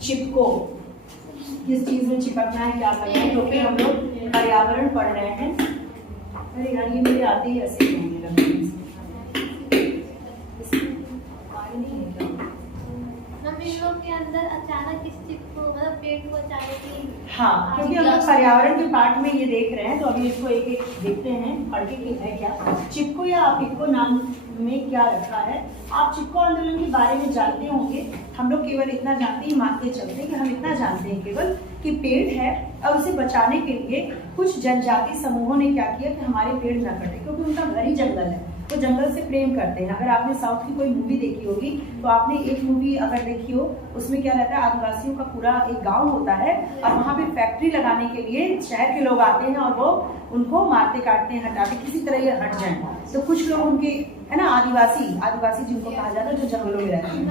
चिपको, किस चीज में चिपकना है, क्या करना है, क्योंकि हम लोग पर्यावरण पढ़ रहे हैं। अरे यार ये मेरे आते ही ऐसे होने लगे, के अंदर अचानक इस चीज को मतलब पेड़ को अचानक हाँ, क्योंकि हम लोग पर्यावरण के पार्ट में ये देख रहे हैं, तो अभी इसको एक एक देखते हैं पढ़ के कि है क्या। चिपको या अपिको नाम में क्या रखा है। आप चिपको आंदोलन के बारे में जानते होंगे। हम लोग केवल इतना जानते ही मानते चलते हैं कि हम इतना जानते हैं केवल कि पेड़ है, और उसे बचाने के लिए कुछ जनजाति समूहों ने क्या किया कि हमारे पेड़ न कटे, क्योंकि उनका घर ही जंगल है, वो जंगल से प्रेम करते हैं। अगर आपने साउथ की कोई मूवी देखी होगी तो आपने एक मूवी अगर देखी हो, उसमें क्या रहता है, आदिवासियों का पूरा एक गांव होता है और वहाँ पे फैक्ट्री लगाने के लिए शहर के लोग आते हैं और वो उनको मारते काटते हैं, हटाते, किसी तरह ये हट जाए। तो कुछ लोग उनके है ना, आदिवासी जिनको कहा जाता है, जो जंगलों में रहते हैं।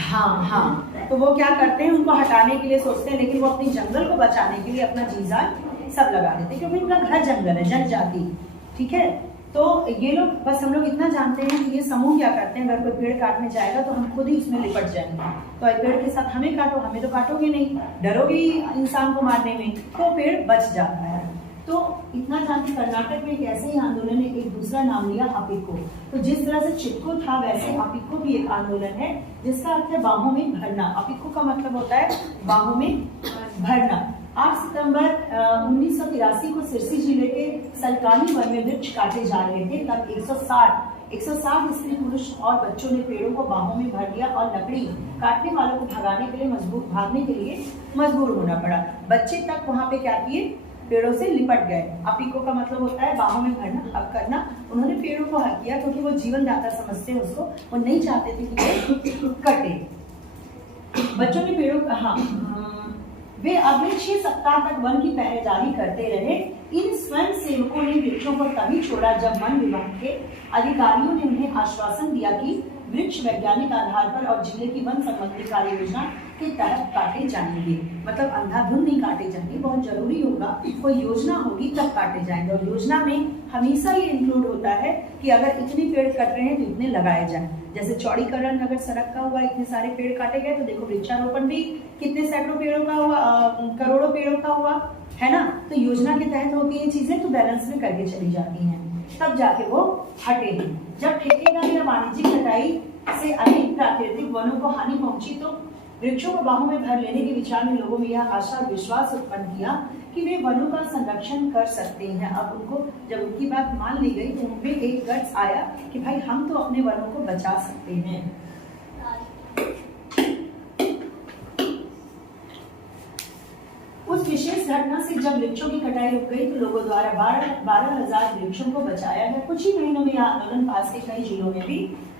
हाँ, तो वो क्या करते हैं, उनको हटाने के लिए सोचते हैं, लेकिन वो अपनी जंगल को बचाने के लिए अपना जी जान सब लगा देते हैं, क्योंकि उनका घर जंगल है, जनजाति। ठीक है, तो ये लोग, बस हम लोग इतना जानते हैं कि ये समूह क्या करते हैं, अगर कोई पेड़ काटने जाएगा तो हम खुद ही उसमें लिपट जाएंगे। तो पेड़ के साथ हमें काटो, हमें तो काटोगे नहीं, डरोगे ही इंसान को मारने में, तो पेड़ बच जाता है। तो इतना जानते, कर्नाटक में एक ऐसे ही आंदोलन ने एक दूसरा नाम लिया अपिको। तो जिस तरह से चिपको था, वैसे अपिको भी एक आंदोलन है जिसका अर्थ है बाहों में भरना। अपिको का मतलब होता है बाहों में भरना। 8 सितंबर 1983 को सिरसी जिले के सलकानी वन में वृक्ष काटे जा रहे थे। तब 160 स्त्री पुरुष और बच्चों ने पेड़ों को बाहों में भर लिया और लकड़ी काटने वालों को भागने के लिए मजबूर होना पड़ा। बच्चे तक वहां पे क्या किए, पेड़ों से लिपट गए। अपिको का मतलब होता है बाहों में भरना, हक करना। उन्होंने पेड़ों को हक किया क्योंकि वो जीवनदाता समझते हैं उसको, वो नहीं चाहते थे कि वो कटे। बच्चों ने पेड़ों का वे अगले 6 सप्ताह तक वन की पहरेदारी करते रहे। इन स्वयं सेवकों ने वृक्षों को तभी छोड़ा जब वन विभाग के अधिकारियों ने उन्हें आश्वासन दिया कि वृक्ष वैज्ञानिक आधार पर और जिले की वन संबंधी कार्य योजना के तहत काटे जाएंगे। मतलब अंधाधुंध नहीं काटे जाएंगे, बहुत जरूरी होगा, कोई योजना होगी तब काटे जाएंगे। और योजना में हमेशा ये इंक्लूड होता है कि अगर इतने पेड़ कट रहे हैं तो इतने लगाए जाए। जैसे चौड़ीकरण अगर सड़क का हुआ, इतने सारे पेड़ काटे गए, तो देखो वृक्षारोपण भी कितने सैकड़ों पेड़ों का हुआ, करोड़ों पेड़ों का हुआ, है ना। तो योजना के तहत होती है चीजें, तो बैलेंस में करके चली जाती हैं, तब जाके वो हटेगी। जब ठेकेदार या वाणिज्यिक कटाई से अनेक प्राकृतिक वनों को हानि पहुंची तो वृक्षों को बाहों में भर लेने के विचार ने लोगों में यह आशा और विश्वास उत्पन्न किया कि वे वनों का संरक्षण कर सकते हैं। अब उनको जब उनकी बात मान ली गई तो उनमें एक गट्स आया कि भाई हम तो अपने वनों को बचा सकते हैं। उस विशेष घटना से जब वृक्षों की कटाई रुक गई तो लोगों द्वारा 12,000 वृक्षों को बचाया गया। कुछ ही महीनों में यह आंदोलन पास के कई जिलों में भी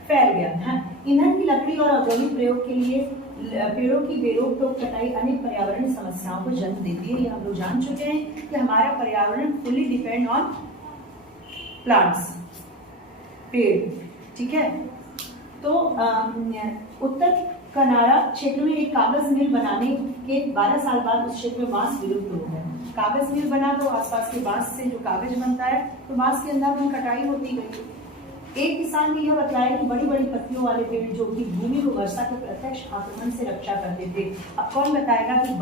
फैल गया। ईंधन की लकड़ी और औद्योगिक प्रयोग के लिए पेड़ों की बेरोक टोक कटाई अनेक पर्यावरण समस्याओं को जन्म देती है। ये हम लोग जान चुके हैं कि हमारा पर्यावरण फुली डिपेंड ऑन प्लांट्स, पेड़। ठीक है, तो उत्तर कनारा क्षेत्र में एक कागज मिल बनाने के 12 साल बाद उस क्षेत्र में बांस विलुप्त हो गया। कागज मिल बना तो आसपास के बांस से जो कागज बनता है, तो बांस के अंदर में कटाई होती गई। एक किसान ने यह बताया कि बड़ी बड़ी पत्तियों वाले पेड़ जो कि भूमि को वर्षा के प्रत्यक्ष आक्रमण से रक्षा करते थे। अब कौन बताएगा कि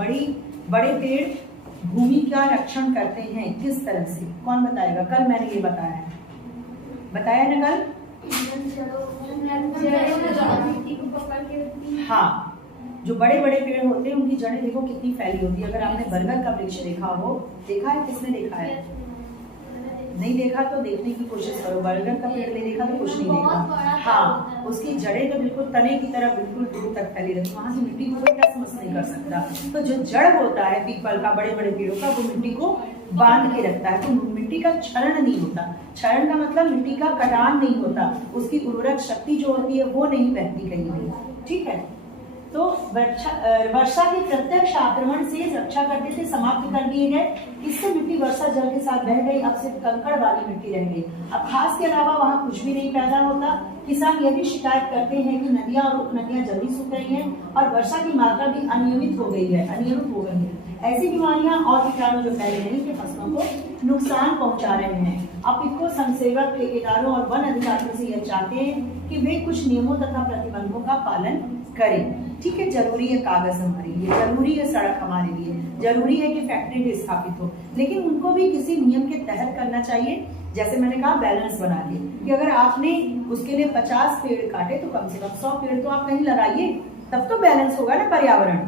बड़े पेड़ भूमि का रक्षण करते हैं किस तरह से, कौन बताएगा? कल मैंने ये बताया ना कल। हाँ, जो बड़े बड़े पेड़ होते हैं उनकी जड़ें देखो कितनी फैली होती है। अगर आपने बरगद का वृक्ष देखा है, किसने देखा है? नहीं देखा तो देखने की कोशिश करो। बरगद का पेड़ नहीं देखा तो कुछ नहीं देखा। हाँ, उसकी जड़ें तो बिल्कुल तने की तरह बिल्कुल दूर तक फैली रहती है, वहां से मिट्टी को कोई टच नहीं कर सकता। तो जो जड़ होता है पीपल का, बड़े बड़े पेड़ों का, वो मिट्टी को बांध के रखता है, तो मिट्टी का क्षरण नहीं होता। क्षरण का मतलब मिट्टी का कटान नहीं होता, उसकी उर्वरक शक्ति जो होती है वो नहीं बहती कहीं भी। ठीक है, तो वर्षा के प्रत्यक्ष आक्रमण से रक्षा करते थे, समाप्त कर दिए गए। इससे मिट्टी वर्षा जल के साथ बह गई, अब सिर्फ कंकड़ वाली मिट्टी रह गई। अब घास के अलावा वहाँ कुछ भी नहीं पैदा होता। किसान यह भी शिकायत करते हैं कि नदियां और उपनदियां जल्दी सूख रही हैं और वर्षा की मात्रा भी अनियमित हो गई है। ऐसी बीमारियां और कीटाणु जो पहले नहीं थे फसलों को नुकसान पहुंचा रहे हैं। अब इनको संसेवक, ठेकेदारों और वन अधिकारियों से यह चाहते हैं कि वे कुछ नियमों तथा प्रतिबंधों का पालन करें। ठीक है, जरूरी है कागज हमारे लिए, जरूरी है सड़क हमारे लिए, जरूरी है कि फैक्ट्री भी स्थापित हो, लेकिन उनको भी किसी नियम के तहत करना चाहिए। जैसे मैंने कहा बैलेंस बना के कि अगर आपने उसके लिए 50 पेड़ काटे तो कम से कम 100 पेड़ तो आप कहीं लगाइए, तब तो बैलेंस होगा ना पर्यावरण।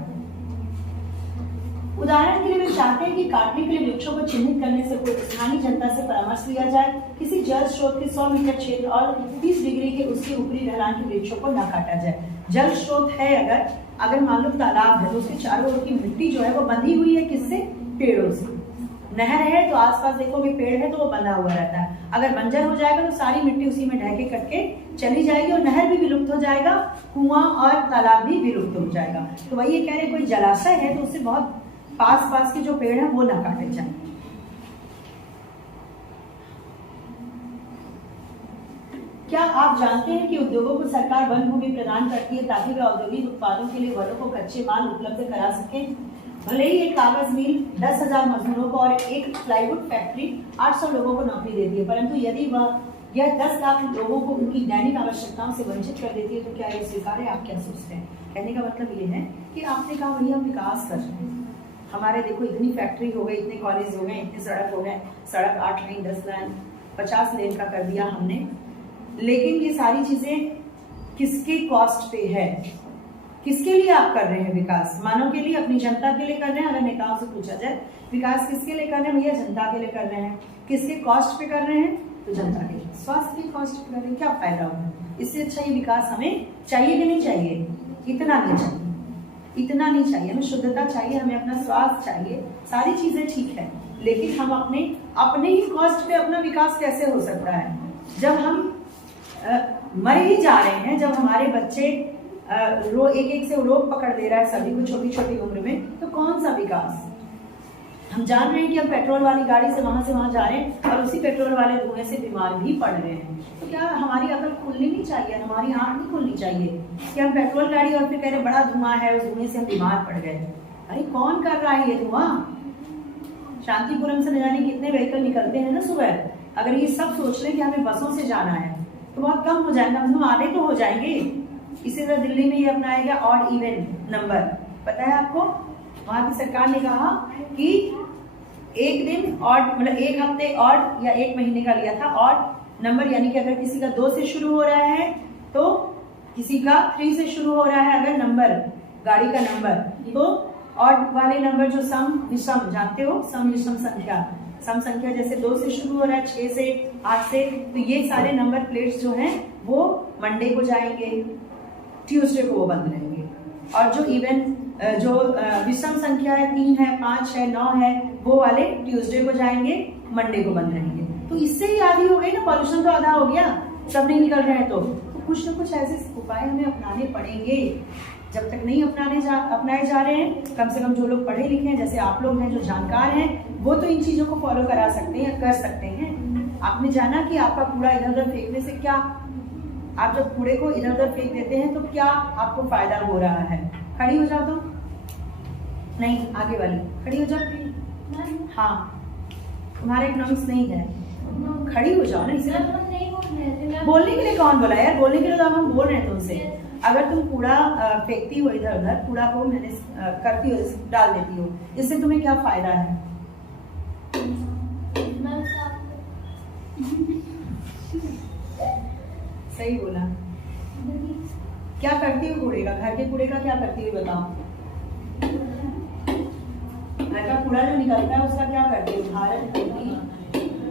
उदाहरण के लिए वे चाहते हैं कि काटने के लिए वृक्षों को चिन्हित करने से कोई स्थानीय जनता से परामर्श लिया जाए, किसी जल स्रोत के 100 मीटर क्षेत्र और 30 डिग्री के उसके ऊपरी ढलान के वृक्षों को न काटा जाए। जल स्रोत है अगर मान लो तालाब है तो उसके चारों ओर की मिट्टी जो है वो बंधी हुई है किससे? पेड़ों से। नहर है तो आसपास देखोगे पेड़ है तो वो बंधा हुआ रहता है। अगर बंजर हो जाएगा तो सारी मिट्टी उसी में ढह के कटके चली जाएगी और नहर भी विलुप्त हो जाएगा, कुआं और तालाब भी विलुप्त हो जाएगा। तो वही ये कह रहे कोई जलाशय है तो उससे बहुत पास के जो पेड़ है वो ना काटे जाए। क्या आप जानते हैं कि उद्योगों को सरकार वन भूमि प्रदान करती है ताकि वे औद्योगिक उत्पादों के लिए वनों को कच्चे माल उपलब्ध करा सकें? भले ही एक कागज मिल 10,000 मजदूरों को और एक प्लाईवुड फैक्ट्री 800 लोगों को नौकरी देती है, परंतु यदि यह 10 लाख लोगों को उनकी दैनिक आवश्यकताओं से वंचित कर देती है तो क्या यह स्वीकार है? आप क्या सोचते हैं? कहने का मतलब ये है कि आपने कहा भैया हम विकास कर रहे हैं, हमारे देखो इतनी फैक्ट्री हो गई, इतने कॉलेज हो गए, इतने सड़क हो गए, सड़क 8 लेन 10 लेन 50 लेन का कर दिया हमने, लेकिन ये सारी चीजें किसके कॉस्ट पे है? किसके लिए आप कर रहे हैं विकास? मानव के लिए, अपनी जनता के लिए कर रहे हैं? अगर नेताओं से पूछा जाए विकास किसके लिए कर रहे हैं? भैया जनता के लिए कर रहे हैं। किसके कॉस्ट पे कर रहे हैं? तो जनता के लिए। स्वास्थ्य के कॉस्ट पे कर रहे हैं, क्या फायदा होगा? इससे अच्छा ये विकास हमें चाहिए कि नहीं चाहिए? इतना नहीं चाहिए, इतना नहीं चाहिए। हमें शुद्धता चाहिए, हमें अपना स्वास्थ्य चाहिए, सारी चीजें ठीक है, लेकिन हम अपने ही कॉस्ट पे अपना विकास कैसे हो सकता है? जब हम मर ही जा रहे हैं, जब हमारे बच्चे एक से रोग पकड़ दे रहा है सभी को छोटी छोटी उम्र में, तो कौन सा विकास? हम जान रहे हैं कि हम पेट्रोल वाली गाड़ी से वहां जा रहे हैं और उसी पेट्रोल वाले धुएं से बीमार भी पड़ रहे हैं। तो क्या हमारी अकल खुलनी नहीं चाहिए, हमारी आंख नहीं खुलनी चाहिए कि हम पेट्रोल गाड़ी और फिर कह रहे बड़ा धुआं है, उस धुएं से हम बीमार पड़ गए? अरे कौन कर रहा है ये धुआं? शांतिपुरम से न जाने कितने व्हीकल निकलते हैं ना सुबह। अगर ये सब सोच लें कि हमें बसों से जाना है तो बहुत कम हो जाएगा, हम आधे तो हो जाएंगे। इसी तरह दिल्ली में ये अपनाएगा ऑड इवन नंबर, पता है आपको? वहां की सरकार ने कहा कि एक दिन ऑड, मतलब एक हफ्ते ऑड या एक महीने का लिया था ऑड नंबर, यानी कि अगर किसी का 2 से शुरू हो रहा है तो किसी का 3 से शुरू हो रहा है अगर नंबर, गाड़ी का नंबर, तो ऑड वाले नंबर जो सम विषम, जानते हो सम विषम संख्या, सम संख्या जैसे 2 से शुरू हो रहा है, 6 से, 8 से, तो ये सारे नंबर प्लेट्स जो हैं वो मंडे को जाएंगे, ट्यूसडे को वो बंद रहेंगे। और जो इवन जो विषम संख्या है 3 है, 5 है, 9 है, वो वाले ट्यूसडे को जाएंगे, मंडे को बंद रहेंगे। तो इससे ही आधी हो गई ना, पॉल्यूशन तो आधा हो गया, सब नहीं निकल रहे हैं। तो कुछ ना कुछ ऐसे उपाय हमें अपनाने पड़ेंगे। जब तक नहीं अपनाए जा रहे हैं, कम से कम जो लोग पढ़े लिखे हैं, जैसे आप लोग हैं जो जानकार हैं, वो तो इन चीजों को फॉलो करा सकते हैं, कर सकते हैं। आपने जाना कि आपका कूड़ा इधर उधर फेंकने से क्या, आप जब कूड़े को इधर उधर फेंक देते हैं तो क्या आपको फायदा हो रहा है? खड़ी हो जाओ तो, नहीं आगे वाली खड़ी हो जाओ। हाँ, तुम्हारे इकोनॉमिक्स नहीं है, खड़ी हो जाओ ना। इसलिए बोलने के लिए कौन बोला यार? बोलने के लिए तो हम बोल रहे हैं तुमसे। अगर तुम कूड़ा फेंकती हो इधर उधर, कूड़ा को मैनेज करती हो, डाल देती हो, इससे तुम्हें क्या फायदा है? सही बोला। क्या करती हो कूड़े का? घर के कूड़े का क्या करती हो बताओ? घर का कूड़ा जो निकलता है उसका क्या करती हो? भारत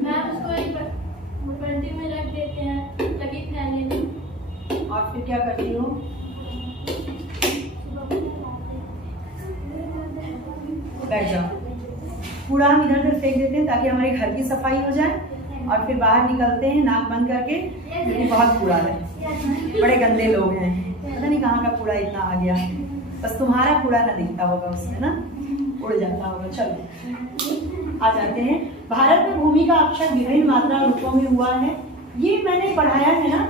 मैम उसको एक बल्टी में रख देते हैं लगी फैलने में। और फिर क्या करती हो? बैठ जाओ। कूड़ा हम इधर उधर फेंक देते हैं ताकि हमारे घर की सफाई हो जाए, और फिर बाहर निकलते हैं नाक बंद करके, क्योंकि बहुत कूड़ा है, बड़े गंदे लोग हैं, पता नहीं कहाँ का कूड़ा इतना आ गया। बस तुम्हारा कूड़ा ना दिखता होगा उसमें ना, उड़ जाता होगा। चलो आ जाते हैं। भारत में भूमि का अक्षर विभिन्न मात्रा रूपों में हुआ है, ये मैंने पढ़ाया है ना।